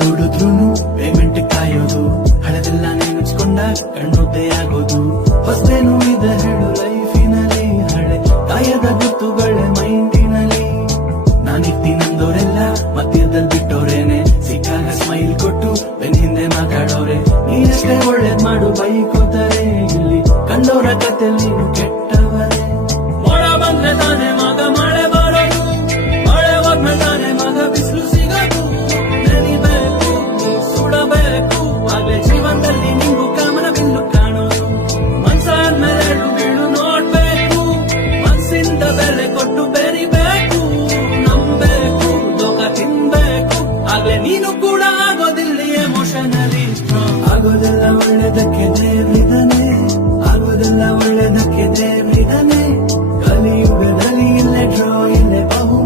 ತೋಡಿದ್ರು payment ಕಾಯೋದು, ಹಳೆದೆಲ್ಲ ನೆನೆಸ್ಕೊಂಡ ಕಣ್ಣುದ್ದೆ ಆಗೋದು. ಹೊಸೇನು ಇದೆ ಹೇಳು ಲೈಫಿನಲ್ಲಿ, ಹಳೆ ಕಾಯದ ಗುರ್ತುಗಳೇ ಮೈಂಡಿನಲ್ಲಿ. ನಾನಿರ್ತೀನಂದೋರೆಲ್ಲ ಮಧ್ಯದಲ್ಲಿ ಬಿಟ್ಟೋರೇನೆ, ಸಿಕ್ಕಾಗ ಸ್ಮೈಲ್ ಕೊಟ್ಟು ಬೆನ್ ಹಿಂದೆ ಮಾತಾಡೋರೆ. ನೀನಷ್ಟೇ ಒಳ್ಳೇದ್ ಮಾಡು ಬೈಕೋತಾರೆ, ಇಲ್ಲಿ ಕಂಡೋರ ಕತೆ ನೀನು ಕೆಟ್ಟವರೇ. ಮೋಡ ಬಂದ್ರೆ ತಾನೆ ಮಗ ಮಳೆ ಬರೋದು, ಮಳೆ ಹೋದ್ಮೇಲೆ ತಾನೆ ಮಗ ಬಿಸಿಲು ಸಿಗೋದು. ನೆನಿಬೇಕು ಸುಡಬೇಕು, ಆಗ್ಲೇ ಜೀವನದಲ್ಲಿ ನಿಂಗು ಕಾಮನ ಬಿಲ್ಲು ಕಾಣೋದು. ಮನ್ಸಾದ್ಮೇಲೆ ಬೀಳು ನೋಡ್ಬೇಕು, ಮನ್ಸಿಂದ ಬೆಲೆ ಕೊಟ್ಟು ಬೆರಿಬೇಕು. ನಂಬೇಕು ಲೋಕ ತಿನ್ಬೇಕು, ಆಗ್ಲೇ ನೀನು ಕೂಡ ಆಗೋದಿಲ್ಲ ಎಮೋಷನಲಿ ಸ್ಟ್ರಾಂಗ್. ಆಗೋದಿಲ್ಲ ಒಳ್ಳೇದಕ್ಕೆ ದೇವ್ರ